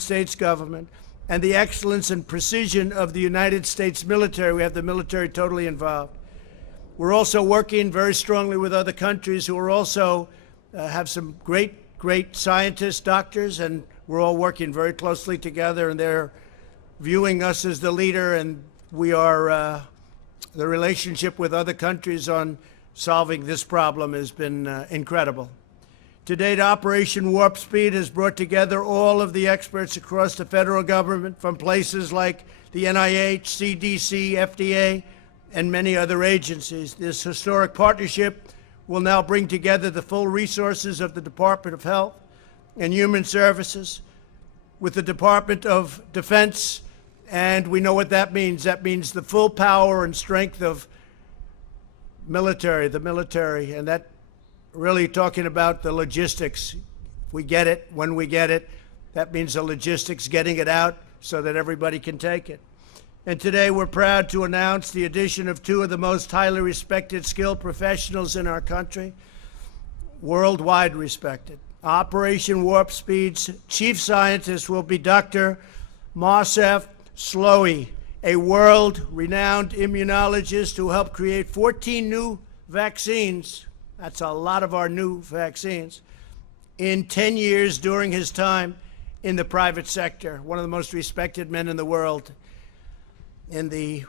States government and the excellence and precision of the United States military. We have the military totally involved. We're also working very strongly with other countries who are also have some great scientists, doctors, and we're all working very closely together, and they're viewing us as the leader, and we are the relationship with other countries on solving this problem has been incredible. To date, Operation Warp Speed has brought together all of the experts across the federal government from places like the NIH, CDC, FDA, and many other agencies. This historic partnership will now bring together the full resources of the Department of Health and Human Services with the Department of Defense, and we know what that means. That means the full power and strength of the military, and that really talking about the logistics. If we get it, when we get it, that means the logistics, getting it out so that everybody can take it. And today we're proud to announce the addition of two of the most highly respected, skilled professionals in our country, worldwide respected. Operation Warp Speed's chief scientist will be Dr. Moncef Slaoui, a world-renowned immunologist who helped create 14 new vaccines. That's a lot of our new vaccines in 10 years during his time in the private sector, one of the most respected men in the world in the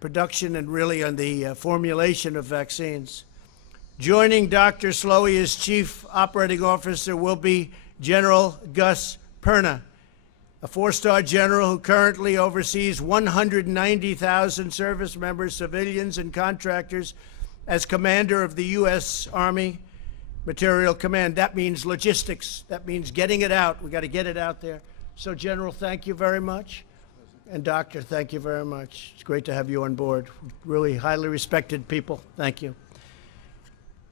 production and really on the formulation of vaccines. Joining Dr. Slaoui as Chief Operating Officer will be General Gus Perna, a four-star general who currently oversees 190,000 service members, civilians, and contractors as commander of the U.S. Army Material Command. That means logistics. That means getting it out. We got to get it out there. So, General, thank you very much. And Doctor, thank you very much. It's great to have you on board. Really highly respected people. Thank you.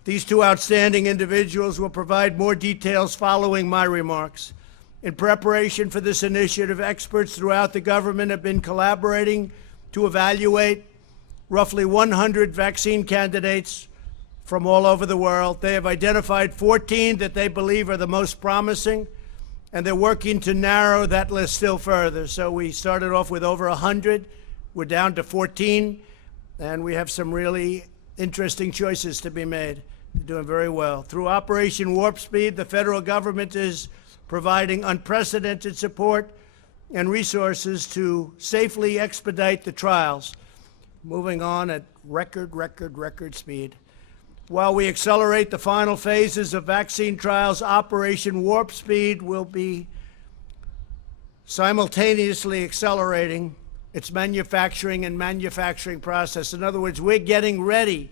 These two outstanding individuals will provide more details following my remarks. In preparation for this initiative, experts throughout the government have been collaborating to evaluate roughly 100 vaccine candidates from all over the world. They have identified 14 that they believe are the most promising, and they're working to narrow that list still further. So we started off with over 100. We're down to 14, and we have some really interesting choices to be made. They're doing very well. Through Operation Warp Speed, the federal government is providing unprecedented support and resources to safely expedite the trials, moving on at record speed. While we accelerate the final phases of vaccine trials, Operation Warp Speed will be simultaneously accelerating its manufacturing process. In other words, we're getting ready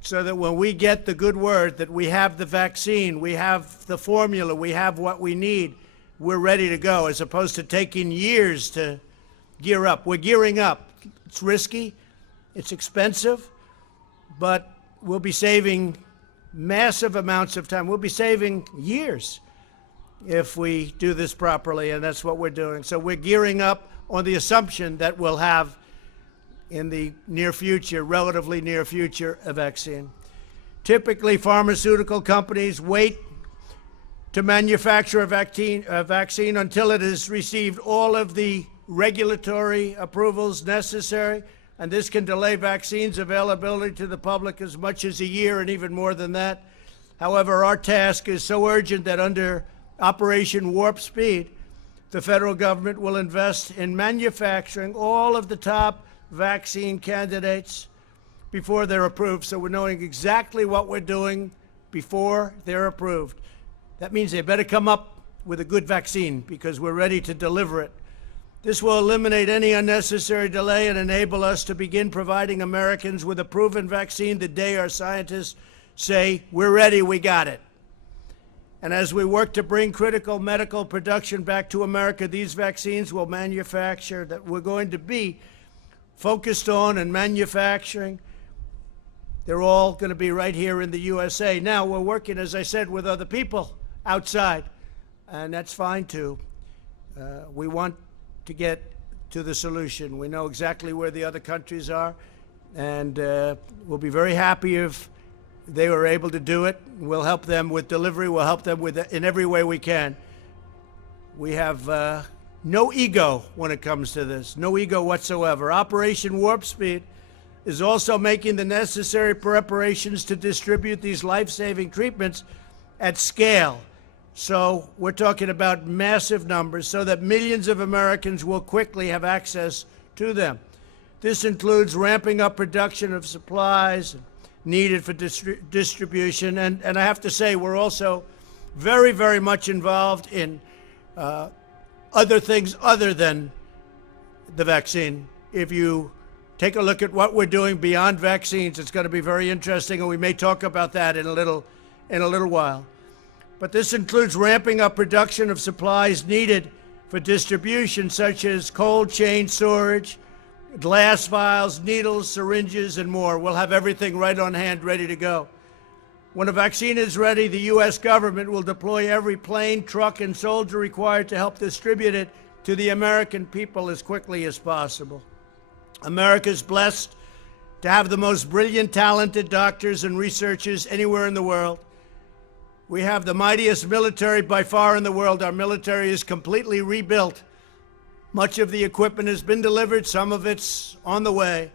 so that when we get the good word that we have the vaccine, we have the formula, we have what we need, we're ready to go, as opposed to taking years to gear up. We're gearing up. It's risky, it's expensive, but we'll be saving massive amounts of time. We'll be saving years if we do this properly, and that's what we're doing. So we're gearing up on the assumption that we'll have in the near future, relatively near future, a vaccine. Typically, pharmaceutical companies wait to manufacture a vaccine until it has received all of the regulatory approvals necessary, and this can delay vaccines availability to the public as much as a year and even more than that. However, our task is so urgent that under Operation Warp Speed, the federal government will invest in manufacturing all of the top vaccine candidates before they're approved. So we're knowing exactly what we're doing before they're approved. That means they better come up with a good vaccine because we're ready to deliver it. This will eliminate any unnecessary delay and enable us to begin providing Americans with a proven vaccine the day our scientists say, we're ready, we got it. And as we work to bring critical medical production back to America, these vaccines will manufacture that we're going to be focused on and manufacturing. They're all going to be right here in the USA. Now, we're working, as I said, with other people outside, and that's fine too. We want to get to the solution. We know exactly where the other countries are, and we'll be very happy if they were able to do it. We'll help them with delivery. We'll help them with in every way we can. We have no ego when it comes to this, no ego whatsoever. Operation Warp Speed is also making the necessary preparations to distribute these life-saving treatments at scale. So we're talking about massive numbers so that millions of Americans will quickly have access to them. This includes ramping up production of supplies needed for distribution. And I have to say, we're also very, very much involved in other things other than the vaccine. If you take a look at what we're doing beyond vaccines, it's going to be very interesting, and we may talk about that in a little while. But this includes ramping up production of supplies needed for distribution, such as cold chain storage, glass vials, needles, syringes, and more. We'll have everything right on hand, ready to go. When a vaccine is ready, the U.S. government will deploy every plane, truck, and soldier required to help distribute it to the American people as quickly as possible. America is blessed to have the most brilliant, talented doctors and researchers anywhere in the world. We have the mightiest military by far in the world. Our military is completely rebuilt. Much of the equipment has been delivered. Some of it's on the way,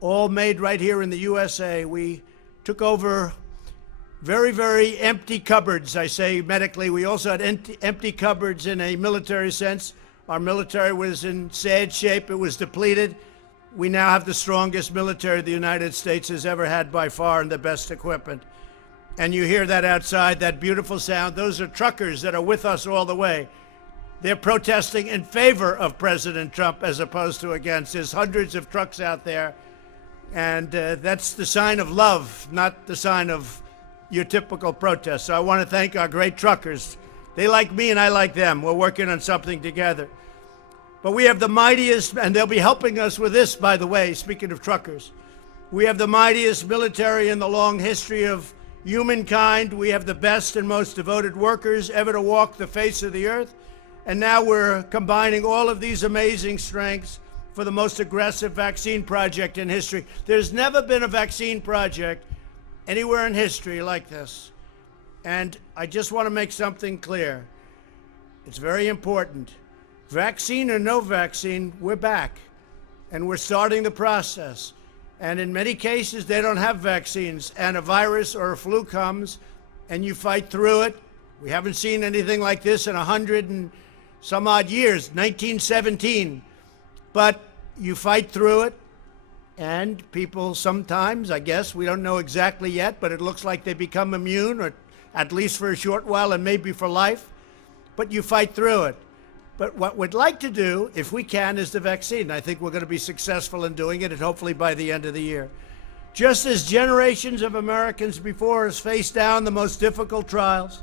all made right here in the USA. We took over very, very empty cupboards, I say medically. We also had empty cupboards in a military sense. Our military was in sad shape. It was depleted. We now have the strongest military the United States has ever had by far, and the best equipment. And you hear that outside, that beautiful sound. Those are truckers that are with us all the way. They're protesting in favor of President Trump as opposed to against. There's hundreds of trucks out there, and that's the sign of love, not the sign of your typical protest. So I want to thank our great truckers. They like me and I like them. We're working on something together. But we have the mightiest, and they'll be helping us with this, by the way, speaking of truckers. We have the mightiest military in the long history of humankind. We have the best and most devoted workers ever to walk the face of the earth. And now we're combining all of these amazing strengths for the most aggressive vaccine project in history. There's never been a vaccine project anywhere in history like this. And I just want to make something clear. It's very important. Vaccine or no vaccine, we're back. And we're starting the process. And in many cases, they don't have vaccines. And a virus or a flu comes, and you fight through it. We haven't seen anything like this in 100 and some odd years, 1917. But you fight through it, and people sometimes, I guess, we don't know exactly yet, but it looks like they become immune, or at least for a short while and maybe for life. But you fight through it. But what we'd like to do, if we can, is the vaccine. I think we're going to be successful in doing it, and hopefully by the end of the year. Just as generations of Americans before us faced down the most difficult trials,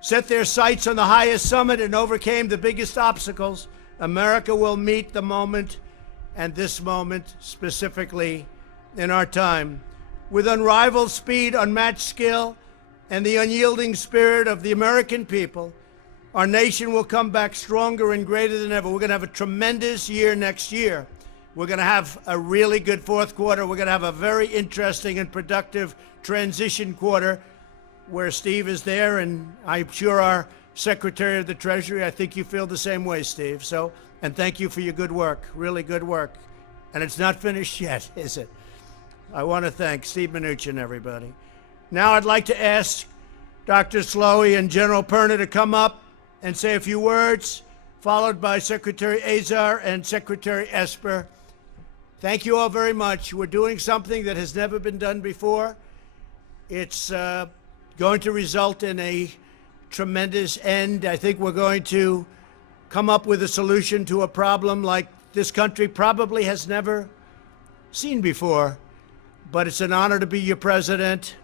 set their sights on the highest summit, and overcame the biggest obstacles, America will meet the moment, and this moment specifically in our time, with unrivaled speed, unmatched skill, and the unyielding spirit of the American people. Our nation will come back stronger and greater than ever. We're going to have a tremendous year next year. We're going to have a really good fourth quarter. We're going to have a very interesting and productive transition quarter where Steve is there, and I'm sure our Secretary of the Treasury, I think you feel the same way, Steve. So, and thank you for your good work, really good work. And it's not finished yet, is it? I want to thank Steve Mnuchin and everybody. Now I'd like to ask Dr. Slowey and General Perna to come up and say a few words, followed by Secretary Azar and Secretary Esper. Thank you all very much. We're doing something that has never been done before. It's going to result in a tremendous end. I think we're going to come up with a solution to a problem like this country probably has never seen before. But it's an honor to be your president.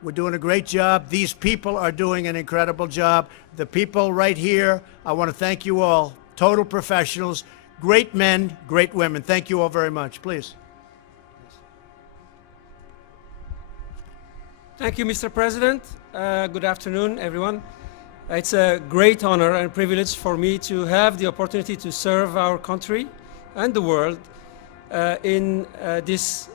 We're doing a great job. These people are doing an incredible job. The people right here, I want to thank you all. Total professionals, great men, great women. Thank you all very much. Please. Thank you, Mr. President. Good afternoon, everyone. It's a great honor and privilege for me to have the opportunity to serve our country and the world in this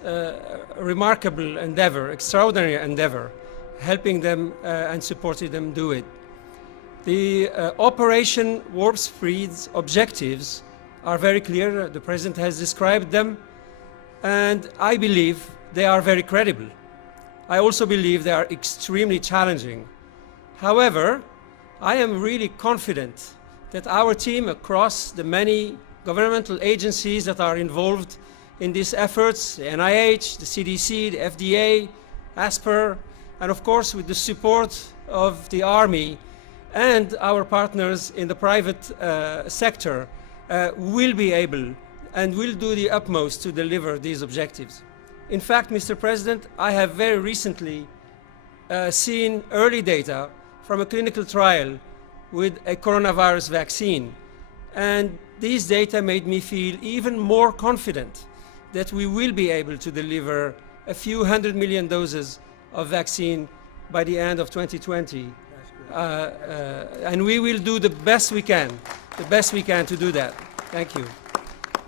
remarkable endeavor, extraordinary endeavor, helping them and supporting them do it. The Operation Warp Speed's objectives are very clear. The President has described them, and I believe they are very credible. I also believe they are extremely challenging. However, I am really confident that our team across the many governmental agencies that are involved in these efforts, the NIH, the CDC, the FDA, ASPR, and of course with the support of the Army and our partners in the private sector, will be able and will do the utmost to deliver these objectives. In fact, Mr. President, I have very recently seen early data from a clinical trial with a coronavirus vaccine. And these data made me feel even more confident that we will be able to deliver a few 100 million doses of vaccine by the end of 2020. And we will do the best we can to do that. Thank you.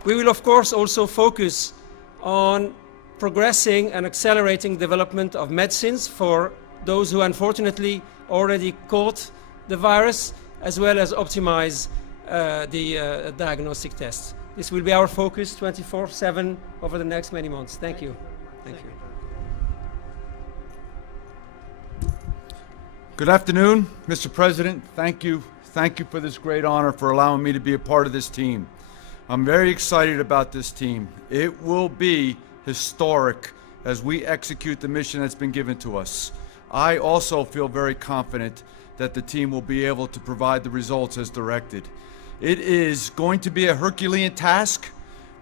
We will, of course, also focus on progressing and accelerating development of medicines for those who unfortunately already caught the virus, as well as optimize the diagnostic tests. This will be our focus 24/7 over the next many months. Thank you. Thank you. Good afternoon, Mr. President. Thank you. Thank you for this great honor for allowing me to be a part of this team. I'm very excited about this team. It will be historic as we execute the mission that's been given to us. I also feel very confident that the team will be able to provide the results as directed. It is going to be a Herculean task,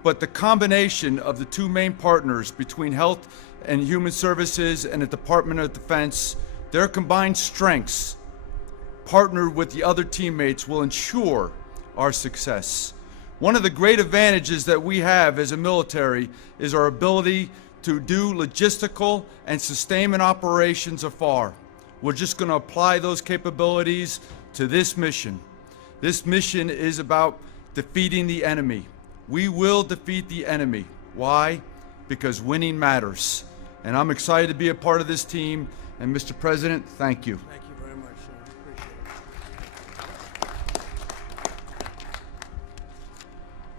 but the combination of the two main partners between Health and Human Services and the Department of Defense, their combined strengths, partnered with the other teammates, will ensure our success. One of the great advantages that we have as a military is our ability to do logistical and sustainment operations afar. We're just going to apply those capabilities to this mission. This mission is about defeating the enemy. We will defeat the enemy. Why? Because winning matters. And I'm excited to be a part of this team. And Mr. President, thank you. Thank you very much, sir. Appreciate it.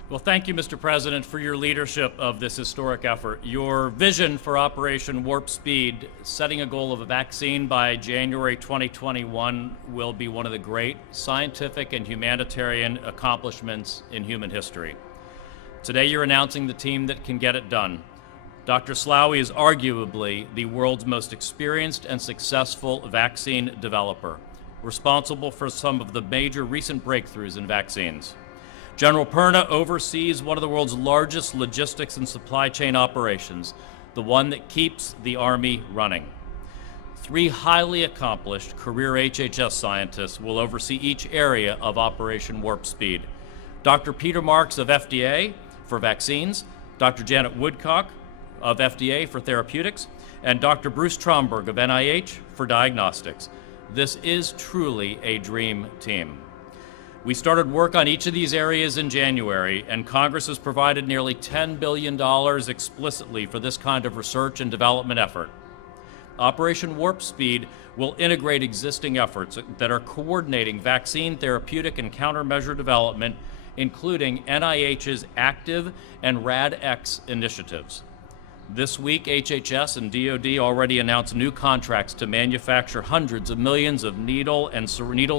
Well, thank you, Mr. President, for your leadership of this historic effort. Your vision for Operation Warp Speed, setting a goal of a vaccine by January 2021, will be one of the great scientific and humanitarian accomplishments in human history. Today, you're announcing the team that can get it done. Dr. Slaoui is arguably the world's most experienced and successful vaccine developer, responsible for some of the major recent breakthroughs in vaccines. General Perna oversees one of the world's largest logistics and supply chain operations, the one that keeps the Army running. 3 highly accomplished career HHS scientists will oversee each area of Operation Warp Speed. Dr. Peter Marks of FDA for vaccines, Dr. Janet Woodcock of FDA for therapeutics, and Dr. Bruce Tromberg of NIH for diagnostics. This is truly a dream team. We started work on each of these areas in January, and Congress has provided nearly $10 billion explicitly for this kind of research and development effort. Operation Warp Speed will integrate existing efforts that are coordinating vaccine, therapeutic, and countermeasure development, including NIH's ACTIVE and RADx initiatives. This week, HHS and DoD already announced new contracts to manufacture hundreds of millions of needles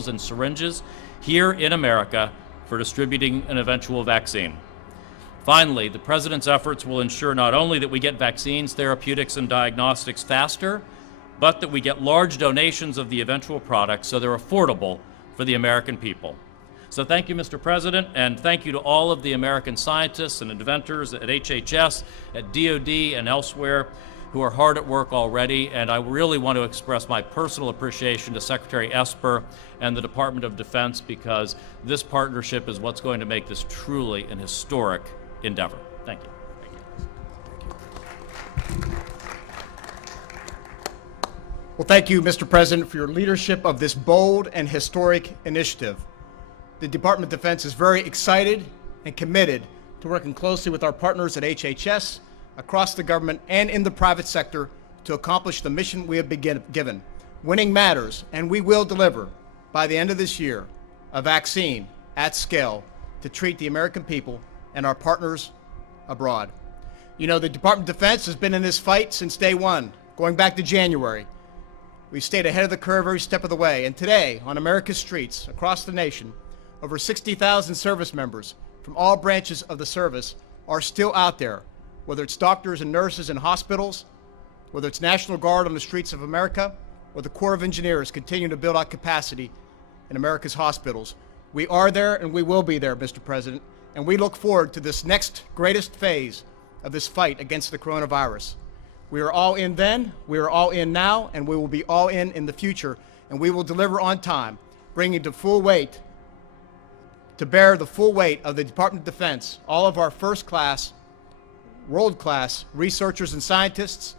and syringes here in America for distributing an eventual vaccine. Finally, the President's efforts will ensure not only that we get vaccines, therapeutics, and diagnostics faster, but that we get large donations of the eventual products so they're affordable for the American people. So thank you, Mr. President, and thank you to all of the American scientists and inventors at HHS, at DoD, and elsewhere who are hard at work already. And I really want to express my personal appreciation to Secretary Esper and the Department of Defense, because this partnership is what's going to make this truly an historic endeavor. Thank you. Well, thank you, Mr. President, for your leadership of this bold and historic initiative. The Department of Defense is very excited and committed to working closely with our partners at HHS, across the government, and in the private sector to accomplish the mission we have been given. Winning matters, and we will deliver, by the end of this year, a vaccine at scale to treat the American people and our partners abroad. You know, the Department of Defense has been in this fight since day one, going back to January. We've stayed ahead of the curve every step of the way, and today, on America's streets across the nation, over 60,000 service members from all branches of the service are still out there, whether it's doctors and nurses in hospitals, whether it's National Guard on the streets of America, or the Corps of Engineers continuing to build out capacity in America's hospitals. We are there and we will be there, Mr. President, and we look forward to this next greatest phase of this fight against the coronavirus. We are all in then, we are all in now, and we will be all in the future, and we will deliver on time, bringing to bear the full weight of the Department of Defense, all of our first-class, world-class researchers and scientists,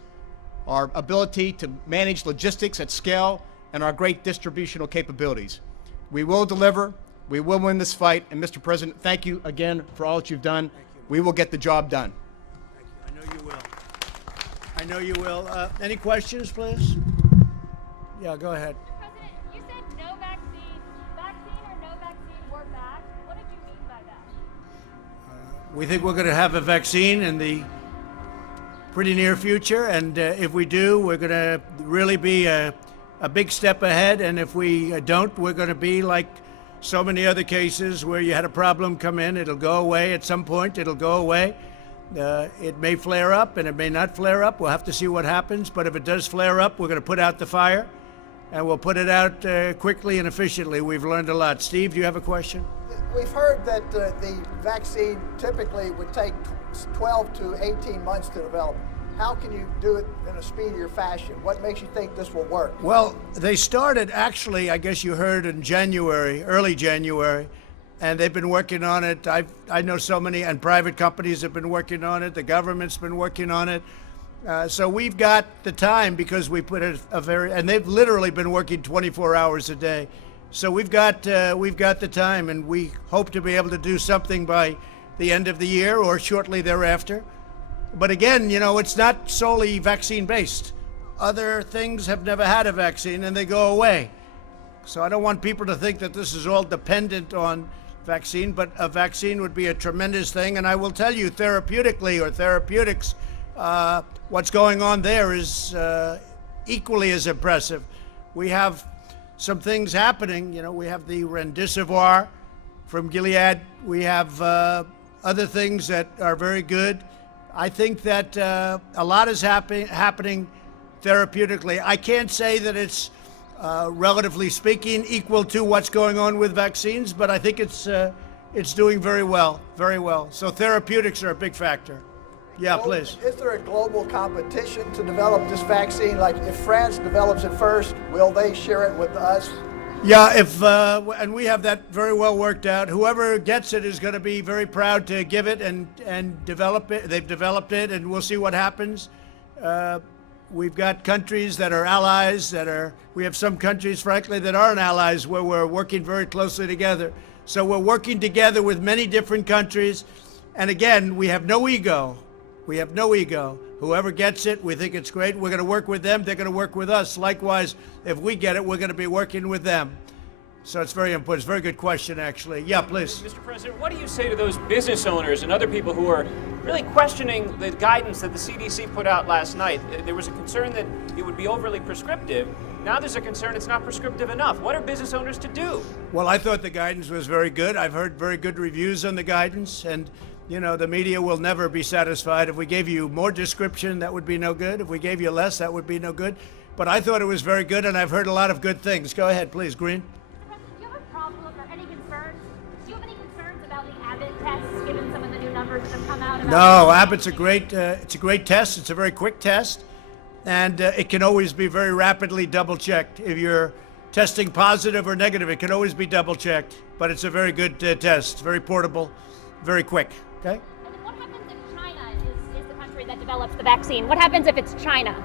our ability to manage logistics at scale, and our great distributional capabilities. We will deliver, we will win this fight, and Mr. President, thank you again for all that you've done. We will get the job done. I know you will. I know you will. Any questions, please? Yeah, go ahead. President, you said no vaccine. Vaccine or no vaccine, we're back. What did you mean by that? We think we're going to have a vaccine in the pretty near future, and if we do, we're going to really be a big step ahead, and if we don't, we're going to be like so many other cases where you had a problem come in, it'll go away at some point, it'll go away. It may flare up and it may not flare up. We'll have to see what happens, but if it does flare up, we're going to put out the fire, and we'll put it out quickly and efficiently. We've learned a lot. Steve, do you have a question? We've heard that the vaccine typically would take 12 to 18 months to develop. How can you do it in a speedier fashion? What makes you think this will work? Well, they started actually, I guess you heard, in January, early January, and they've been working on it. I know so many, and private companies have been working on it. The government's been working on it. So we've got the time because we put and they've literally been working 24 hours a day. So we've got the time, and we hope to be able to do something by the end of the year or shortly thereafter. But again, you know, it's not solely vaccine-based. Other things have never had a vaccine, and they go away. So I don't want people to think that this is all dependent on vaccine, but a vaccine would be a tremendous thing. And I will tell you, therapeutically or therapeutics, what's going on there is equally as impressive. We have some things happening. You know, we have the remdesivir from Gilead. We have other things that are very good. I think that a lot is happening therapeutically. I can't say that it's, relatively speaking, equal to what's going on with vaccines, but I think it's doing very well, very well. So therapeutics are a big factor. Yeah, please. Is there a global competition to develop this vaccine? Like if France develops it first, will they share it with us? Yeah, and we have that very well worked out. Whoever gets it is going to be very proud to give it and develop it. They've developed it, and we'll see what happens. We've got countries that are allies we have some countries, frankly, that aren't allies where we're working very closely together. So we're working together with many different countries. And again, we have no ego. We have no ego. Whoever gets it, we think it's great. We're going to work with them. They're going to work with us. Likewise, if we get it, we're going to be working with them. So it's very important. It's a very good question, actually. Yeah, please. Mr. President, what do you say to those business owners and other people who are really questioning the guidance that the CDC put out last night? There was a concern that it would be overly prescriptive. Now there's a concern it's not prescriptive enough. What are business owners to do? Well, I thought the guidance was very good. I've heard very good reviews on the guidance, and you know, the media will never be satisfied. If we gave you more description, that would be no good. If we gave you less, that would be no good. But I thought it was very good, and I've heard a lot of good things. Go ahead, please, Green. Mr. President, do you have a problem or any concerns? Do you have any concerns about the Abbott test, given some of the new numbers that have come out? No, Abbott's a great test. It's a very quick test, and it can always be very rapidly double-checked. If you're testing positive or negative, it can always be double-checked. But it's a very good test, very portable, very quick. Okay. And then what happens if China is the country that develops the vaccine? What happens if it's China?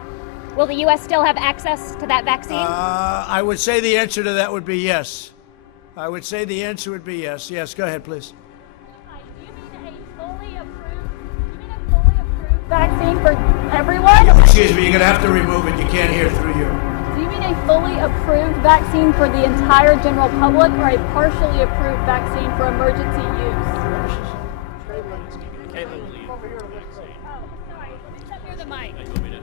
Will the U.S. still have access to that vaccine? I would say the answer to that would be yes. I would say the answer would be yes. Yes, go ahead, please. Do you mean a fully approved vaccine for everyone? Excuse me, you're going to have to remove it. You can't hear through you. Do you mean a fully approved vaccine for the entire general public or a partially approved vaccine for emergency use?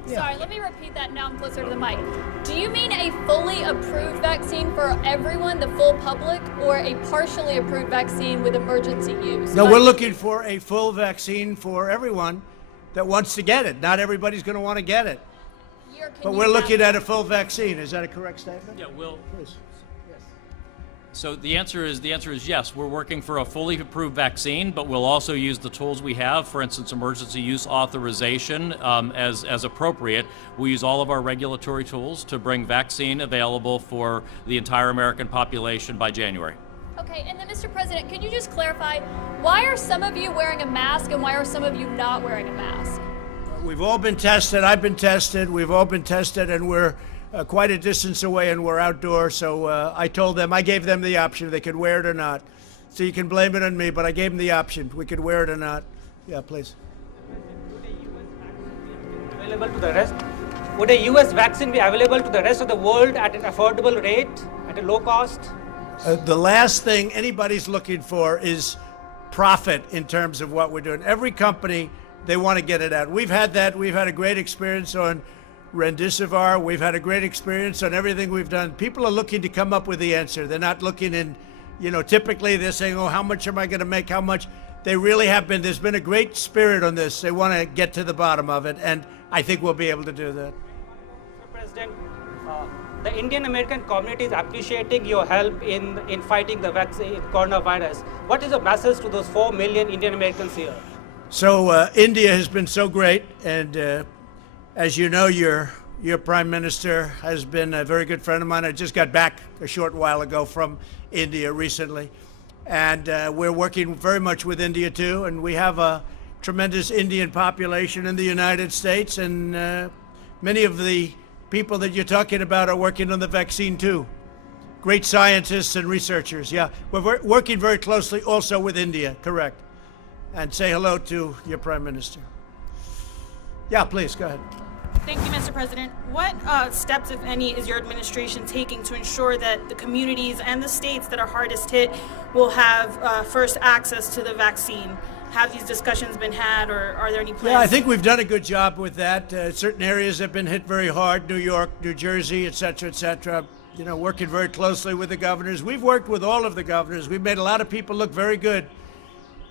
Sorry, let me repeat that. Now I'm closer to the mic. Do you mean a fully approved vaccine for everyone, the full public, or a partially approved vaccine with emergency use? No, we're looking for a full vaccine for everyone that wants to get it. Not everybody's going to want to get it. But we're looking at a full vaccine. Is that a correct statement? Yeah, Will. Please. So the answer is yes. We're working for a fully approved vaccine, but we'll also use the tools we have, for instance, emergency use authorization as appropriate. We use all of our regulatory tools to bring vaccine available for the entire American population by January. Okay, and then Mr. President, could you just clarify, why are some of you wearing a mask and why are some of you not wearing a mask? We've all been tested. I've been tested. We've all been tested, and we're quite a distance away, and we're outdoors. So I gave them the option. They could wear it or not. So you can blame it on me, but I gave them the option. We could wear it or not. Yeah, please. Available to the rest? Would a U.S. vaccine be available to the rest of the world at an affordable rate, at a low cost? The last thing anybody's looking for is profit in terms of what we're doing. Every company, they want to get it out. We've had that. We've had a great experience on Remdesivir. We've had a great experience on everything we've done. People are looking to come up with the answer. They're not looking in, typically they're saying, oh, how much am I going to make? How much? They really have been. There's been a great spirit on this. They want to get to the bottom of it, and I think we'll be able to do that. Mr. President, the Indian American community is appreciating your help in fighting the vaccine, coronavirus. What is your message to those 4 million Indian Americans here? So India has been so great, and as you know, your prime minister has been a very good friend of mine. I just got back a short while ago from India recently, and we're working very much with India too. And we have a tremendous Indian population in the United States, and many of the people that you're talking about are working on the vaccine too. Great scientists and researchers. Yeah, we're working very closely also with India. Correct. And say hello to your prime minister. Yeah, please go ahead. Thank you, Mr. President. What steps, if any, is your administration taking to ensure that the communities and the states that are hardest hit will have first access to the vaccine? Have these discussions been had, or are there any plans? Yeah, I think we've done a good job with that. Certain areas have been hit very hard, New York, New Jersey, et cetera, et cetera. Working very closely with the governors. We've worked with all of the governors. We've made a lot of people look very good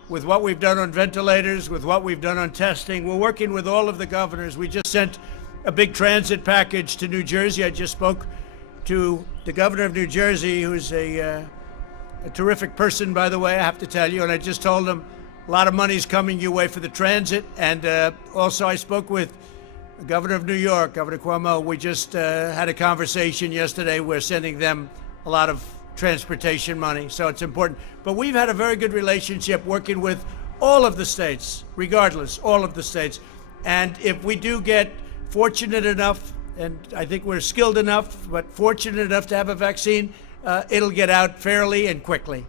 with what we've done on ventilators, with what we've done on testing. We're working with all of the governors. We just sent a big transit package to New Jersey. I just spoke to the governor of New Jersey, who's a terrific person, by the way, I have to tell you, and I just told him a lot of money's coming your way for the transit. And also I spoke with the governor of New York, Governor Cuomo. We just had a conversation yesterday. We're sending them a lot of transportation money, so it's important. But we've had a very good relationship working with all of the states, regardless, all of the states. And if we do get fortunate enough, and I think we're skilled enough, but fortunate enough to have a vaccine, it'll get out fairly and quickly.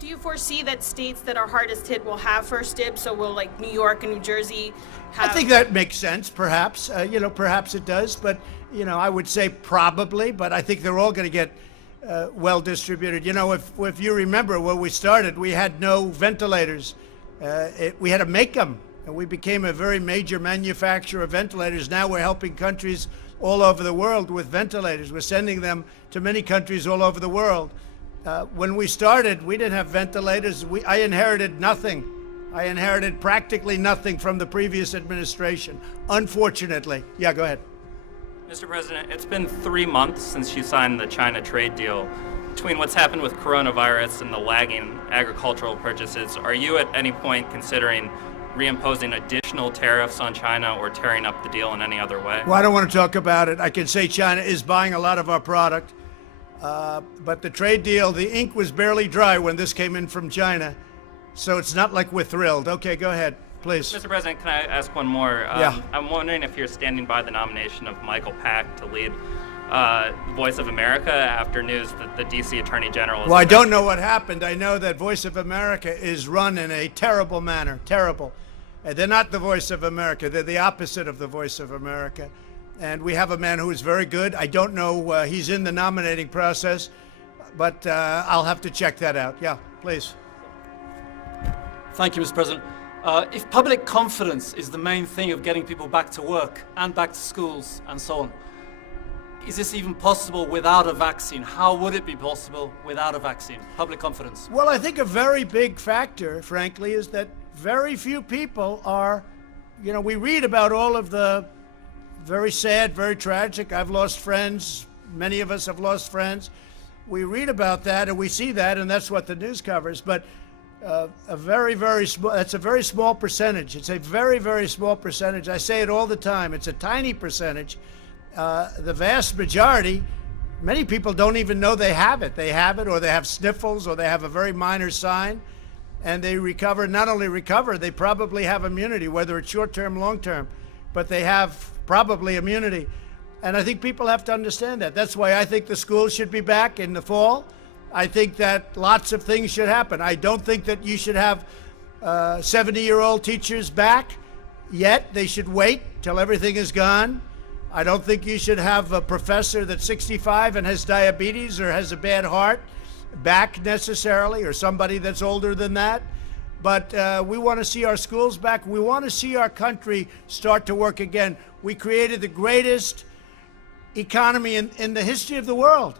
Do you foresee that states that are hardest hit will have first dibs? So will like New York and New Jersey have? I think that makes sense, perhaps. Perhaps it does, but I would say probably. But I think they're all going to get well distributed. If you remember when we started, we had no ventilators. We had to make them, and we became a very major manufacturer of ventilators. Now we're helping countries all over the world with ventilators. We're sending them to many countries all over the world. When we started, we didn't have ventilators. I inherited nothing. I inherited practically nothing from the previous administration, unfortunately. Yeah, go ahead. Mr. President, it's been 3 months since you signed the China trade deal. Between what's happened with coronavirus and the lagging agricultural purchases, are you at any point considering reimposing additional tariffs on China or tearing up the deal in any other way? Well, I don't want to talk about it. I can say China is buying a lot of our product. But the trade deal, the ink was barely dry when this came in from China. So it's not like we're thrilled. Okay, go ahead, please. Mr. President, can I ask one more? Yeah. I'm wondering if you're standing by the nomination of Michael Pack to lead Voice of America after news that the D.C. Attorney General is... Well, I don't know what happened. I know that Voice of America is run in a terrible manner, terrible. They're not the Voice of America. They're the opposite of the Voice of America. And we have a man who is very good. I don't know, he's in the nominating process, but I'll have to check that out. Yeah, please. Thank you, Mr. President. If public confidence is the main thing of getting people back to work and back to schools and so on, is this even possible without a vaccine? How would it be possible without a vaccine? Public confidence. Well, I think a very big factor, frankly, is that very few people are, you know, we read about all of the very sad, very tragic. I've lost friends. Many of us have lost friends. We read about that and we see that, and that's what the news covers. But a very, very small, that's a very small percentage. It's a very, very small percentage. I say it all the time. It's a tiny percentage. The vast majority, many people don't even know they have it. They have it, or they have sniffles, or they have a very minor sign, and they recover. Not only recover, they probably have immunity, whether it's short-term, long-term, but they have probably immunity. And I think people have to understand that. That's why I think the schools should be back in the fall. I think that lots of things should happen. I don't think that you should have 70-year-old teachers back yet. They should wait till everything is gone. I don't think you should have a professor that's 65 and has diabetes or has a bad heart back necessarily, or somebody that's older than that. But we want to see our schools back. We want to see our country start to work again. We created the greatest economy in the history of the world,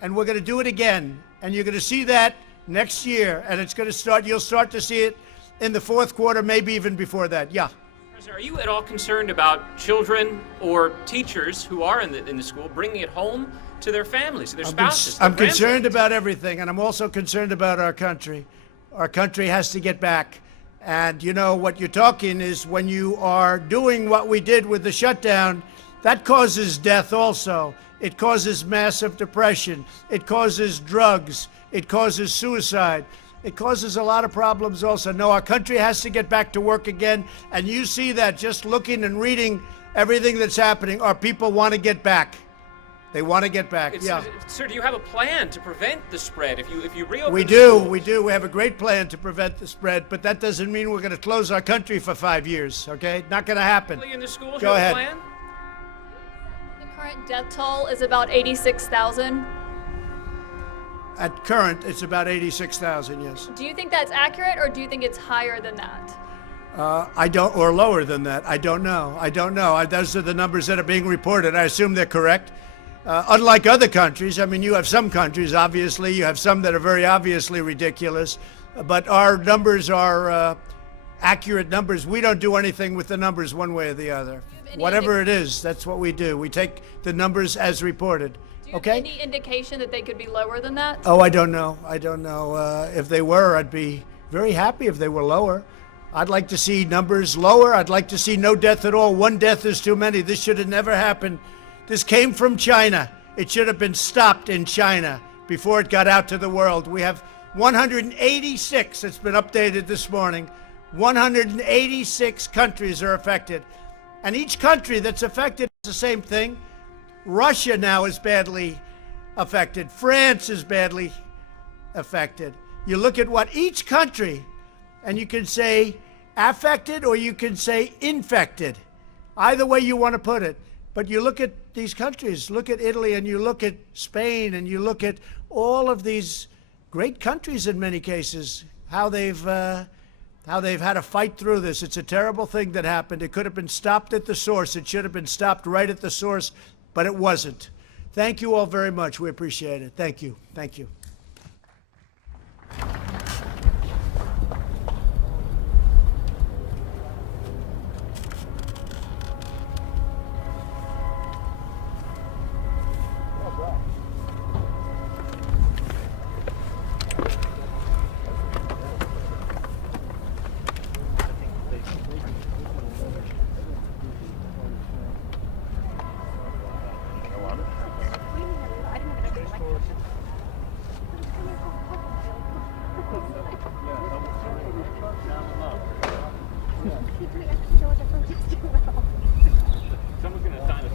and we're going to do it again. And you're going to see that next year, and it's going to start. You'll start to see it in the fourth quarter, maybe even before that. Yeah. President, are you at all concerned about children or teachers who are in the school bringing it home to their families, to their spouses? I'm concerned about everything, and I'm also concerned about our country. Our country has to get back. And you know, what you're talking is when you are doing what we did with the shutdown, that causes death also. It causes massive depression. It causes drugs. It causes suicide. It causes a lot of problems also. No, our country has to get back to work again. And you see that just looking and reading everything that's happening. Our people want to get back. They want to get back. Yeah. Sir, do you have a plan to prevent the spread if you reopen? We do. We do. We have a great plan to prevent the spread, but that doesn't mean we're going to close our country for 5 years. Okay? Not going to happen. In the schools, Go ahead. Plan? The current death toll is about 86,000. At current, it's about 86,000. Yes. Do you think that's accurate, or do you think it's higher than that? I don't, or lower than that. I don't know. I don't know. Those are the numbers that are being reported. I assume they're correct. Unlike other countries, I mean, you have some countries, obviously, you have some that are very obviously ridiculous, but our numbers are accurate numbers. We don't do anything with the numbers one way or the other. Whatever it is, that's what we do. We take the numbers as reported. Do you have any indication that they could be lower than that? Oh, I don't know. I don't know. If they were, I'd be very happy if they were lower. I'd like to see numbers lower. I'd like to see no death at all. One death is too many. This should have never happened. This came from China. It should have been stopped in China before it got out to the world. We have 186, it's been updated this morning. 186 countries are affected. And each country that's affected is the same thing. Russia now is badly affected. France is badly affected. You look at what each country, and you can say affected or you can say infected. Either way you want to put it. But you look at these countries, look at Italy, and you look at Spain, and you look at all of these great countries in many cases, how they've had to fight through this. It's a terrible thing that happened. It could have been stopped at the source. It should have been stopped right at the source, but it wasn't. Thank you all very much. We appreciate it. Thank you. Thank you. Someone's going to sign us.